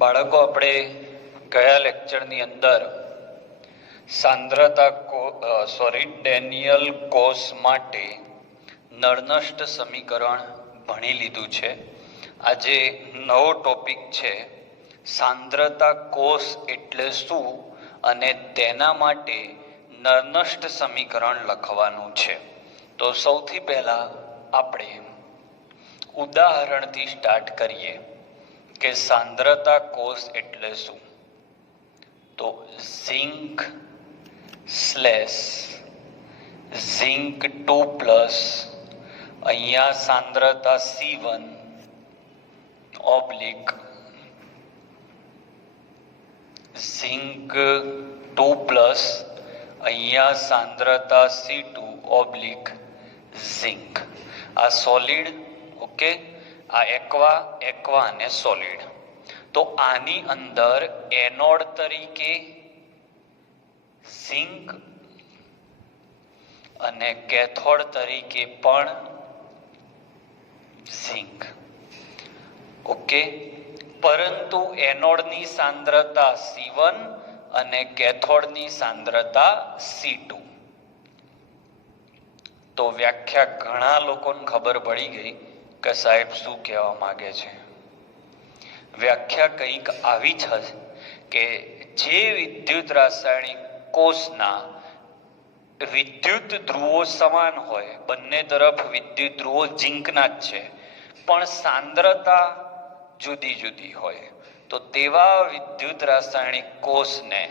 બાળકો, આપણે ગયા લેક્ચરની અંદર ડેનિયલ કોષ માટે નળનષ્ટ સમીકરણ ભણી લીધું છે. આજે નવો ટોપિક છે સાંદ્રતા કોષ એટલે શું અને તેના માટે નળનષ્ટ સમીકરણ લખવાનું છે. તો સૌથી પહેલા આપણે ઉદાહરણથી સ્ટાર્ટ કરીએ કે સાંદ્રતા કોષ એટલે શું. તો ઝિંક ઝિંક 2+, અહીંયા સાંદ્રતા C1 ઓબ્લિક ઝિંક 2+, અહીંયા સાંદ્રતા C2 ઓબ્લિક ઝિંક. આ સોલિડ, ઓકે, આ એક્વા અને સોલિડ. તો આની અંદર એનોડ તરીકે ઝિંક અને કેથોડ તરીકે પણ ઝિંક, ઓકે. પરંતુ એનોડની સાંદ્રતા C1 અને કેથોડની સાંદ્રતા C2. તો વ્યાખ્યા ઘણા લોકોને ખબર પડી ગઈ કે સાહેબ શું કહેવા માંગે છે. વ્યાખ્યા કંઈક આવી છે કે જે વિદ્યુત રાસાયણિક કોષના વિદ્યુત ધ્રુવો સમાન હોય, બંને તરફ વિદ્યુત ધ્રુવો ઝિંકના જ છે, પણ સાંદ્રતા જુદી જુદી હોય, તો તેવા વિદ્યુત રાસાયણિક કોષને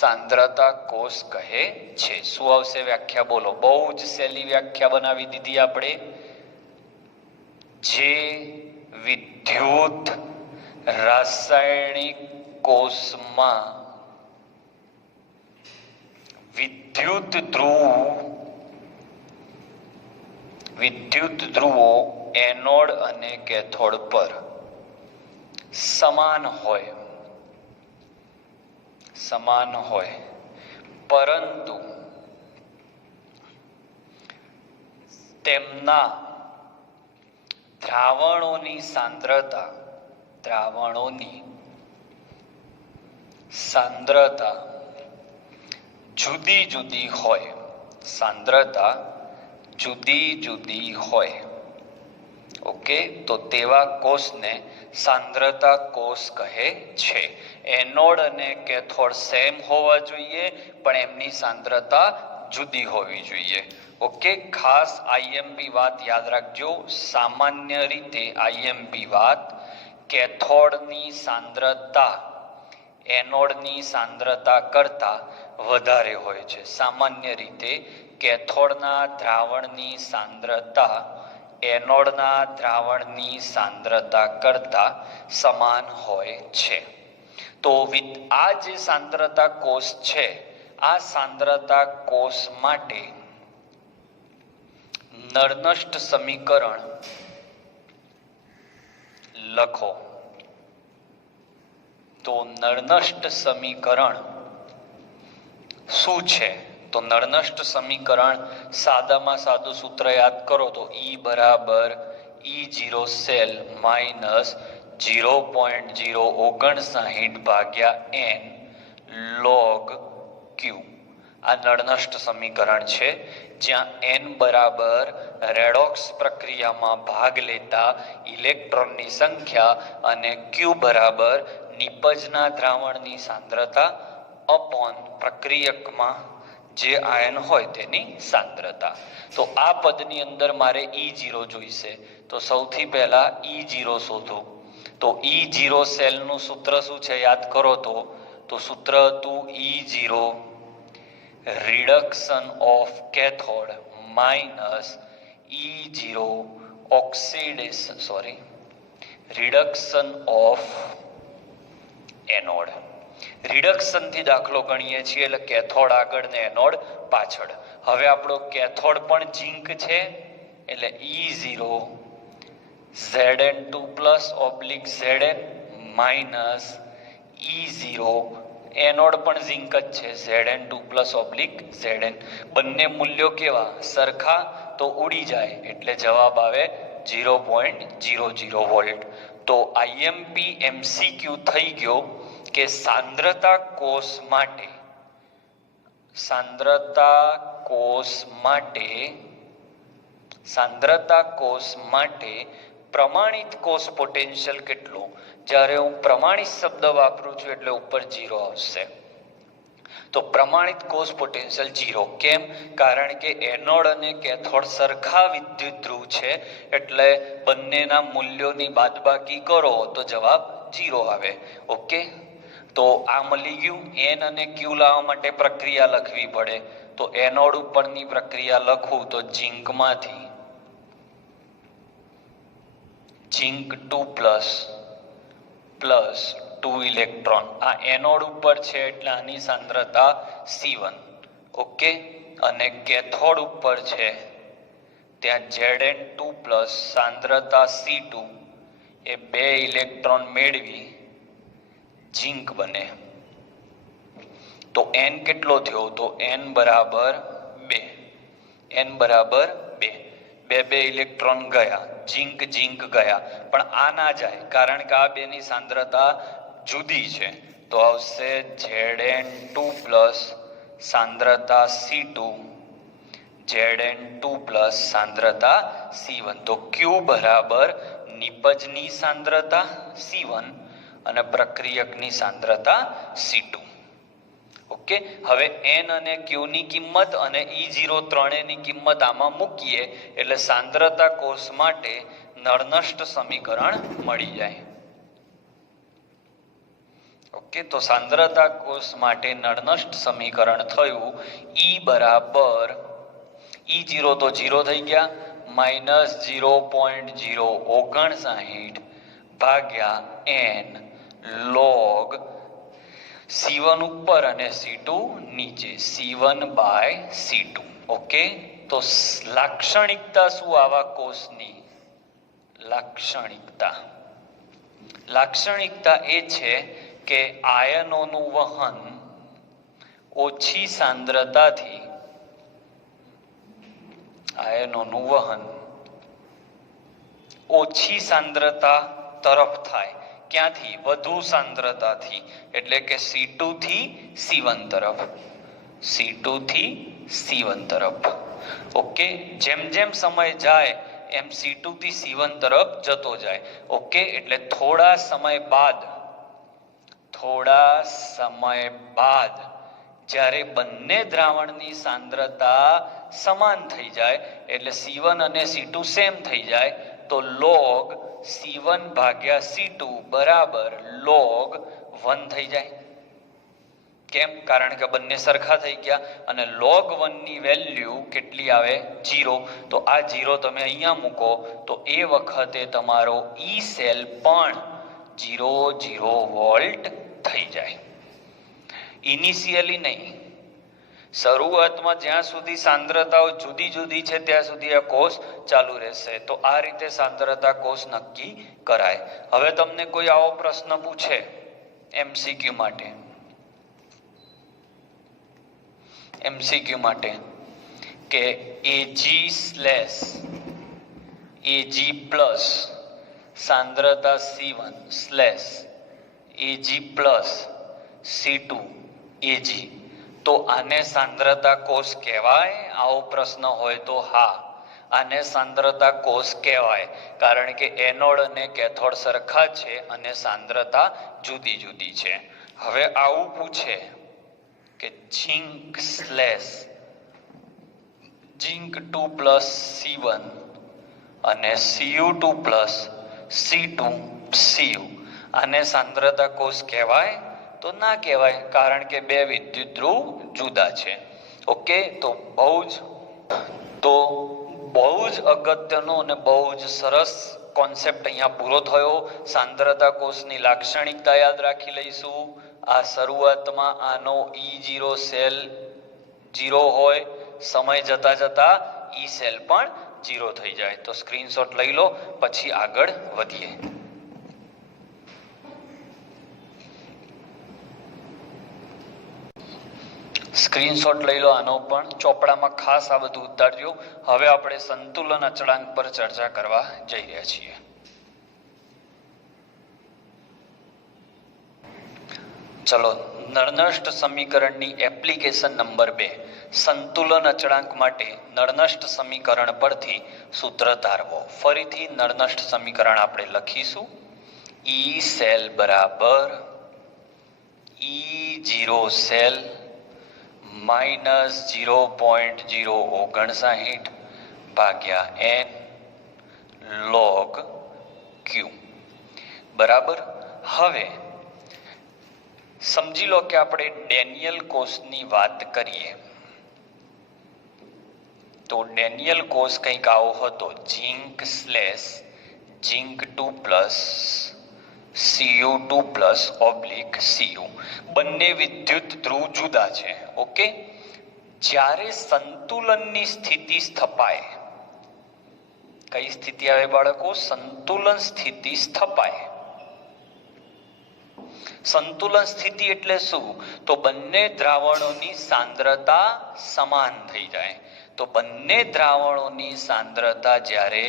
સાંદ્રતા કોષ કહે છે. શું આવશે વ્યાખ્યા? બોલો. બહુ જ સહેલી વ્યાખ્યા બનાવી દીધી આપણે. જે વિદ્યુત રાસાયણિક કોષમાં વિદ્યુત ધ્રુવો એનોડ અને કેથોડ પર સમાન હોય પરંતુ તેમના દ્રાવણોની સાંદ્રતા જુદી જુદી હોય, ઓકે. તો તેવા કોષને સાંદ્રતા કોષ કહે છે. એનોડ અને કેથોડ સેમ હોવા જોઈએ, પણ એમની સાંદ્રતા જુદી હોવી જોઈએ, ઓકે. ખાસ આઈએમપી વાત યાદ રાખજો. સામાન્ય રીતે આઈએમપી વાત, કેથોડની સાંદ્રતા એનોડની સાંદ્રતા કરતા વધારે હોય છે. સામાન્ય રીતે કેથોડના દ્રાવણની સાંદ્રતા એનોડના દ્રાવણની સાંદ્રતા કરતા સમાન હોય છે. તો આ જે સાંદ્રતા કોષ છે, આ સાંદ્રતા કોષ માટે નળનષ્ટ સમીકરણ લખો. તો નળનષ્ટ સમીકરણ શું છે? તો નળનષ્ટ સમીકરણ સાદામાં સાદું સૂત્ર યાદ કરો તો E બરાબર E0 સેલ માઇનસ 0.059 ભાગ્યા n log Q. આ નળનષ્ટ સમીકરણ છે, જ્યાં n બરાબર રેડોક્સ પ્રક્રિયામાં ભાગ લેતા ઇલેક્ટ્રોનની સંખ્યા અને Q બરાબર નિપજના દ્રાવણની સાંદ્રતા અપોન પ્રક્રિયકમાં જે આયન હોય તેની સાંદ્રતા. તો આ પદની અંદર મારે E0 જોઈશે. તો સૌથી પહેલા E0 શોધો. તો E0 સેલનું સૂત્ર શું છે યાદ કરો તો સૂત્ર હતું E0 reduction of cathode minus E0 reduction of anode. Reduction થી દાખલો ગણીએ છીએ, એટલે કેથોડ આગળ ને એનોડ પાછળ. હવે આપણો કેથોડ પણ ઝિંક છે, એટલે E0 Zn2+ oblique Zn minus E0 anode પણ ઝિંક જ છે, Zn2+ ઓબ્લિક Zn. બંને મૂલ્યો કેવા? સરખા, તો ઉડી જાય, એટલે જવાબ આવે 0.00 વોલ્ટ. તો આઈએમપી MCQ થઈ ગયો કે સાંદ્રતા કોષ માટે પ્રમાણિત કોષ પોટેન્શિયલ કેટલો? જ્યારે હું પ્રમાણિત શબ્દ વાપરું છું એટલે ઉપર 0 આવશે. તો પ્રમાણિત કોષ પોટેન્શિયલ 0. કેમ? કારણ કે એનોડ અને કેથોડ સરખા વિદ્યુત ધ્રુવ છે, એટલે બંનેના મૂલ્યોની બાદબાકી કરો તો જવાબ 0 આવે. ઓકે, તો આ મળી ગયું. એન અને ક્યુ લાવવા માટે પ્રક્રિયા લખવી પડે. તો એનોડ ઉપરની પ્રક્રિયા લખું તો ઝીંકમાંથી ઝીંક 2+2 ઇલેક્ટ્રોન. આ એનોડ ઉપર છે એટલે આની સાંદ્રતા C1. ઓકે, અને કેથોડ ઉપર છે ત્યાં Zn2+ સાંદ્રતા C2 એ 2 ઇલેક્ટ્રોન મેળવી ઝીંક બને. તો N કેટલો થયો? તો N બરાબર 2. N બરાબર 2. 2 ઇલેક્ટ્રોન ગયા, ઝીંક ગયા, પણ આ ના જાય કારણ કે આ બેની સાંદ્રતા જુદી છે. તો આવશે Zn2+ સાંદ્રતા C2 Zn2+ સાંદ્રતા C1. તો Q બરાબર નિપજની સાંદ્રતા C1 અને પ્રક્રિયકની સાંદ્રતા C2. ઓકે, હવે N અને Q ની કિંમત અને E0 ત્રણેયની કિંમત આમાં મૂકીએ એટલે સાંદ્રતા કોષ માટે નળનષ્ટ સમીકરણ મળી જાય. ઓકે, તો સાંદ્રતા કોષ માટે નળનષ્ટ સમીકરણ થયું E બરાબર E0 તો 0 થઈ ગયા, -0.059 ભાગ્યા N log C1 ઉપર અને C2 નીચે, C1/C2. ઓકે, તો લાક્ષણિકતા શું આવા કોષની? લાક્ષણિકતા એ છે કે આયનોનું વહન ઓછી સાંદ્રતાથી ઓછી સાંદ્રતા તરફ થાય. ક્યાંથી? વધુ સાંદ્રતાથી, એટલે કે C2 થી C1 તરફ. ઓકે, જેમ જેમ સમય જાય એમ C2 થી C1 તરફ જતો જાય. ઓકે, એટલે થોડા સમય બાદ જ્યારે બંને દ્રાવણની સાંદ્રતા સમાન થઈ જાય એટલે C1 અને C2 સેમ થઈ જાય તો log C1 ભાગ્યા C2 બરાબર log 1 થઈ જાય. કેમ? કારણ કે બંને સરખા થઈ ગયા અને log 1 ની વેલ્યુ કેટલી આવે? 0. તો આ 0 તમે અહીંયા મૂકો તો એ વખતે તમારો E સેલ પણ 0 વોલ્ટ થઈ જાય. ઇનિશિયલી નહીં, શરૂઆતમાં જ્યાં સુધી સાંદ્રતાઓ જુદી છે ત્યાં સુધી આ કોષ ચાલુ રહેશે. તો આ રીતે સાંદ્રતા કોષ નક્કી કરાય. હવે તમને કોઈ આવો પ્રશ્ન પૂછે MCQ માટે કે Ag+ સાંદ્રતા C1 Ag+ C2 Ag, તો આને સાંદ્રતા કોષ કહેવાય? આવો પ્રશ્ન હોય તો હા, આને સાંદ્રતા કોષ કહેવાય. કારણ કે એનોડ અને કેથોડ સરખા છે અને સાંદ્રતા જુદી છે. હવે આવું પૂછે કે ઝીંક 2+ C1 અને Cu2+ C2 Cu, આને સાંદ્રતા કોષ કહેવાય? તો ના કહેવાય, કારણ કે બે વિદ્યુત ધ્રુવ જુદા છે. ઓકે, તો બહુ જ અગત્યનો અને બહુ જ સરસ કોન્સેપ્ટ અહીંયા પૂરો થયો. સાંદ્રતા કોષની લાક્ષણિકતા યાદ રાખી લઈશું. આ શરૂઆતમાં આનો E0 સેલ 0 હોય, સમય જતા E સેલ પણ 0 થઈ જાય. તો સ્ક્રીનશોટ લઈ લો, પછી આગળ વધીએ. સ્ક્રીનશોટ લઈ લો આનો પણ, ચોપડામાં ખાસ આ બધું ઉતારજો. હવે આપણે સંતુલન અચળાંક પર ચર્ચા કરવા જઈ રહ્યા છીએ. ચલો, નળનષ્ટ સમીકરણની એપ્લિકેશન નંબર 2, સંતુલન અચળાંક માટે નળનષ્ટ સમીકરણ પરથી સૂત્ર તારવો. ફરીથી નળનષ્ટ સમીકરણ આપણે લખીશું. ઈ સેલ બરાબર E0 સેલ માઇનસ 0.059 ભાગ્યા n log q બરાબર. હવે સમજી લો કે આપણે ડેનિયલ કોષની વાત કરીએ તો ડેનિયલ કોષ કંઈક આવો હતો, zinc slash zinc 2 plus Cu2 plus oblique Cu. બંને વિદ્યુત ધ્રુવ જુદા છે. ઓકે, જ્યારે સંતુલનની સ્થિતિ સ્થપાય, કઈ સ્થિતિ આવે બાળકો? સંતુલન સ્થિતિ સ્થપાય. સંતુલન સ્થિતિ એટલે શું? તો બંને દ્રાવણોની સાંદ્રતા સમાન થઈ જાય. તો બંને દ્રાવણોની સાંદ્રતા જ્યારે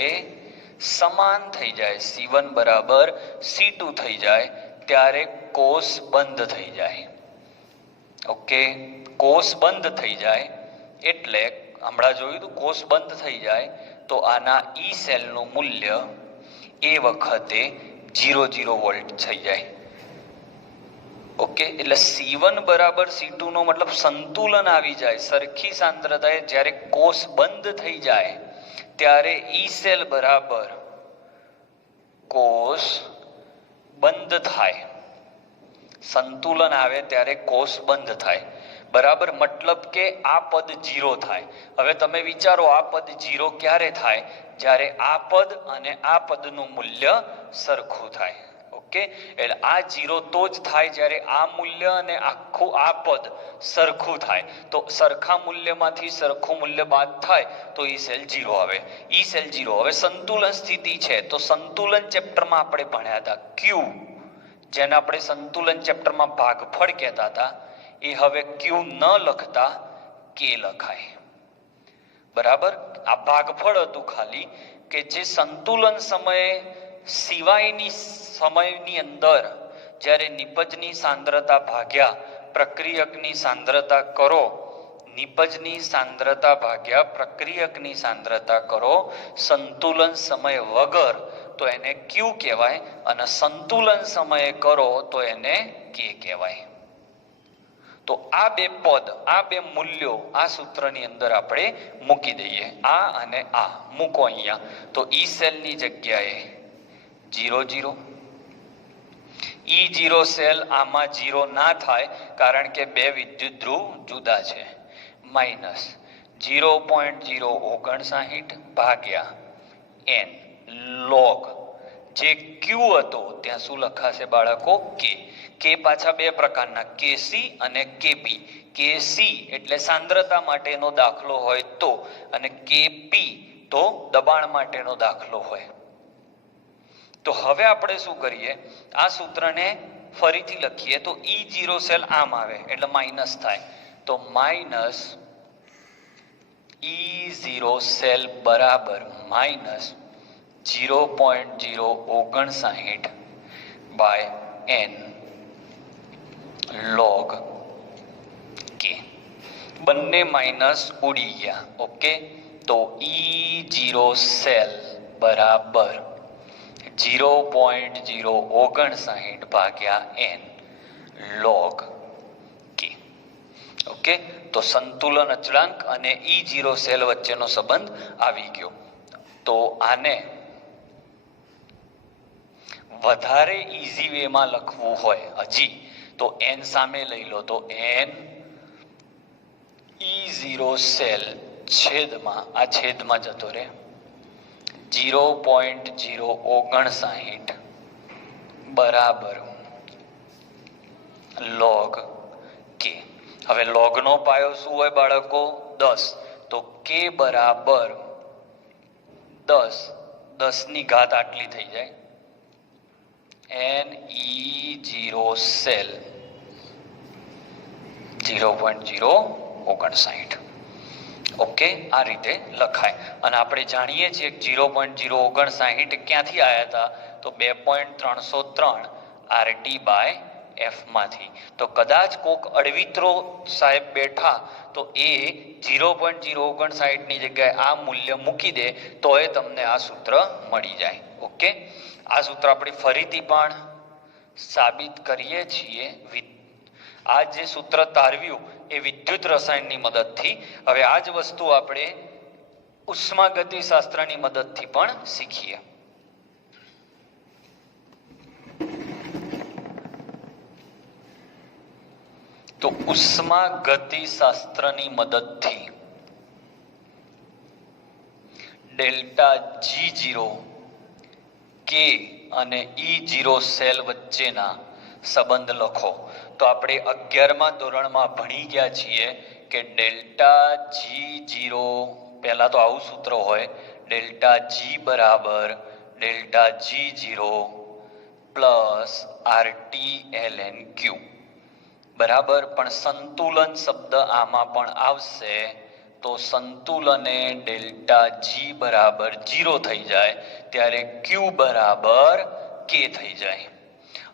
સમાન થઈ જાય, C1 બરાબર C2 થઈ જાય, ત્યારે કોષ બંધ થઈ જાય. ઓકે, કોષ બંધ થઈ જાય એટલે હમણાં જોયું તો કોષ બંધ થઈ જાય તો આના ઈ સેલનું મૂલ્ય એ વખતે 0 વોલ્ટ થઈ જાય. ઓકે, એટલે C1 બરાબર C2 નો મતલબ સંતુલન આવી જાય, સરખી સાંદ્રતાએ જ્યારે કોષ બંધ થઈ જાય ત્યારે ઈ સેલ બરાબર કોષ બંધ થાય. સંતુલન આવે ત્યારે કોષ બંધ થાય. બરાબર, મતલબ કે આ પદ 0 થાય. હવે તમે વિચારો આ પદ 0 ક્યારે થાય? જ્યારે આ પદ અને આ પદનું મૂલ્ય સરખું થાય. ઓકે, એટલે આ 0 તો જ થાય જ્યારે આ મૂલ્ય અને આખું આ પદ સરખું થાય. તો સરખા મૂલ્યમાંથી સરખું મૂલ્ય બાદ થાય તો ઈ સેલ 0 આવે. ઈ સેલ 0. હવે સંતુલન સ્થિતિ છે તો સંતુલન ચેપ્ટરમાં આપણે ભણ્યા હતા Q, જેને આપણે સંતુલન ચેપ્ટરમાં ભાગફળ કહેતા હતા, એ હવે Q ન લખતા K લખાય. બરાબર, આ ભાગફળ હતું ખાલી કે જે સંતુલન સમયે સિવાયની સમયની અંદર જ્યારે નિપજની સાંદ્રતા ભાગ્યા પ્રક્રિયકની સાંદ્રતા કરો, નિપજની સાંદ્રતા ભાગ્યા પ્રક્રિયકની સાંદ્રતા કરો સંતુલન સમય વગર, તો એને Q કહેવાય, અને સંતુલન સમયે કરો તો એને K કહેવાય. તો આ બે પદ, આ બે મૂલ્યો આ સૂત્રની અંદર આપણે મૂકી દઈએ. આ અને આ મૂકો અહીંયા, તો ઈ સેલની જગ્યાએ 0 E0 સેલ આમાં 0 ના થાય કારણ કે બે વિદ્યુત ધ્રુવ જુદા છે, માઇનસ 0.059 ભાગ્યા n log જે Q હતો ત્યાં શું લખાશે બાળકો? K. K પાછા બે પ્રકારના, Kc અને Kp. Kc એટલે સાંદ્રતા માટેનો દાખલો હોય તો, અને Kp તો દબાણ માટેનો દાખલો હોય. તો હવે આપણે શું કરીએ? આ સૂત્રને ફરીથી લખીએ તો E0 સેલ આમ આવે એટલે માઇનસ થાય, તો માઇનસ E0 સેલ બરાબર minus 0.059 by n log K. બંને માઇનસ ઉડી ગયા. ઓકે, તો E0 સેલ બરાબર 0.059 ભાગ્યા n log K. ઓકે, તો સંતુલન અચળાંક અને E0 સેલ વચ્ચેનો સંબંધ આવી ગયો. તો આને વધારે ઈઝી વેમાં લખવું હોય હજી તો n સામે લઈ લો, તો n E0 સેલ છેદમાં આ છેદમાં જતો રહે 0.059 બરાબર log K. હવે log નો પાયો શું હોય બાળકો? 10. તો K બરાબર 10 ની ઘાત આટલી થઈ જાય, Ne0 સેલ 0.059. ઓકે, આ રીતે લખાય. અને આપણે જાણીએ છીએ 0.059 ક્યાંથી આવ્યા હતા? તો 2.303 RT/s એફ માંથી. તો કદાચ કોક અડવિત્રો સાહેબ બેઠા તો એ 0.059 ની જગ્યાએ આ મૂલ્ય મૂકી દે તો એ તમને આ સૂત્ર મળી જાય. ઓકે, આ સૂત્ર આપણે ફરીથી પણ સાબિત કરીએ છીએ. આ જે સૂત્ર તારવ્યું એ વિદ્યુત રસાયણની મદદથી. હવે આ જ વસ્તુ આપણે ઉષ્માગતિશાસ્ત્રની મદદથી પણ શીખીએ. તો ઉષ્માગતિશાસ્ત્રની મદદથી ડેલ્ટા G0 કે અને E0 સેલ વચ્ચેના સંબંધ લખો. તો આપણે 11મા ધોરણમાં ભણી ગયા છીએ કે ડેલ્ટા G0 પહેલા તો આવું સૂત્ર હોય, ડેલ્ટા G બરાબર delta G0 plus RT ln Q બરાબર. પણ સંતુલન શબ્દ આમાં પણ આવશે તો સંતુલને ડેલ્ટા G બરાબર 0 થઈ જાય ત્યારે Q બરાબર K થઈ જાય.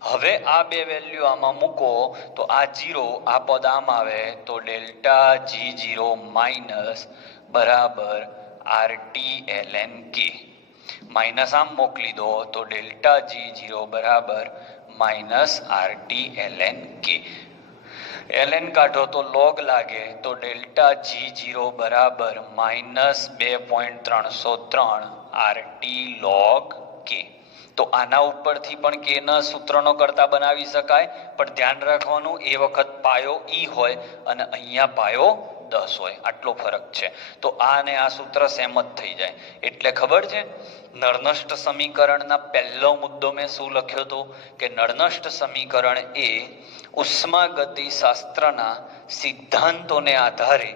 હવે આ બે વેલ્યુ આમાં મૂકો તો આ 0 આ પદ આમ આવે તો ડેલ્ટા G0 માઇનસ બરાબર RT ln K. માઇનસ આમ મોકલી દો તો ડેલ્ટા G0 બરાબર minus RT ln K. ln કાઢો તો log લાગે તો ડેલ્ટા G0 બરાબર માઇનસ 2.303 RT log K. તો આના ઉપરથી પણ K ના સૂત્રનો કરતા બનાવી શકાય, પણ ધ્યાન રાખવાનું એ વખત પાયો E હોય અને અહીંયા પાયો 10 હોય, આટલો ફરક છે. તો આ અને આ સૂત્ર સેમ જ થઈ જાય. એટલે ખબર છે નળનષ્ટ સમીકરણના પહેલો મુદ્દો મેં શું લખ્યો હતો કે નળનષ્ટ સમીકરણ એ ઉષ્માગતિશાસ્ત્રના સિદ્ધાંતોને આધારે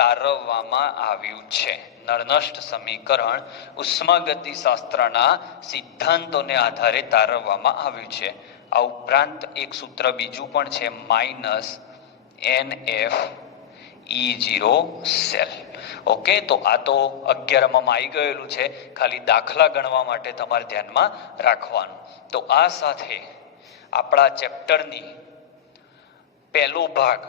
તારવવામાં આવ્યું છે. નળનષ્ટ સમીકરણ ઉષ્માગતિશાસ્ત્રના સિદ્ધાંતોને આધારે તારવવામાં આવ્યું છે. આ ઉપરાંત એક સૂત્ર બીજું પણ છે minus NF E0 cell. Okay, તો આ તો 11માં આવી ગયેલું છે, ખાલી દાખલા ગણવા માટે તમારે ધ્યાનમાં રાખવાનું. તો આ સાથે આપણા ચેપ્ટરની પહેલો ભાગ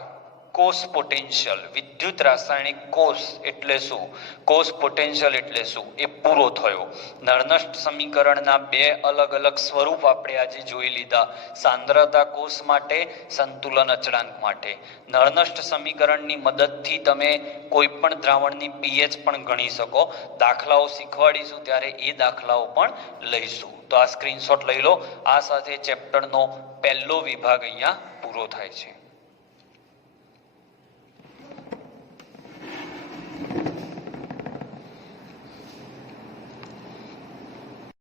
કોષ પોટેન્શિયલ, વિદ્યુત રાસાયણિક કોષ એટલે શું, કોષ પોટેન્શિયલ એટલે શું, એ પૂરો થયો. નળનષ્ટ સમીકરણના બે અલગ અલગ સ્વરૂપ આપણે આજે જોઈ લીધા, સાંદ્રતા કોષ માટે, સંતુલન અચળાંક માટે. નળનષ્ટ સમીકરણની મદદથી તમે કોઈ પણ દ્રાવણની pH પણ ગણી શકો. દાખલાઓ શીખવાડીશું ત્યારે એ દાખલાઓ પણ લઈશું. તો આ સ્ક્રીનશોટ લઈ લો. આ સાથે ચેપ્ટરનો પહેલો વિભાગ અહીંયા પૂરો થાય છે.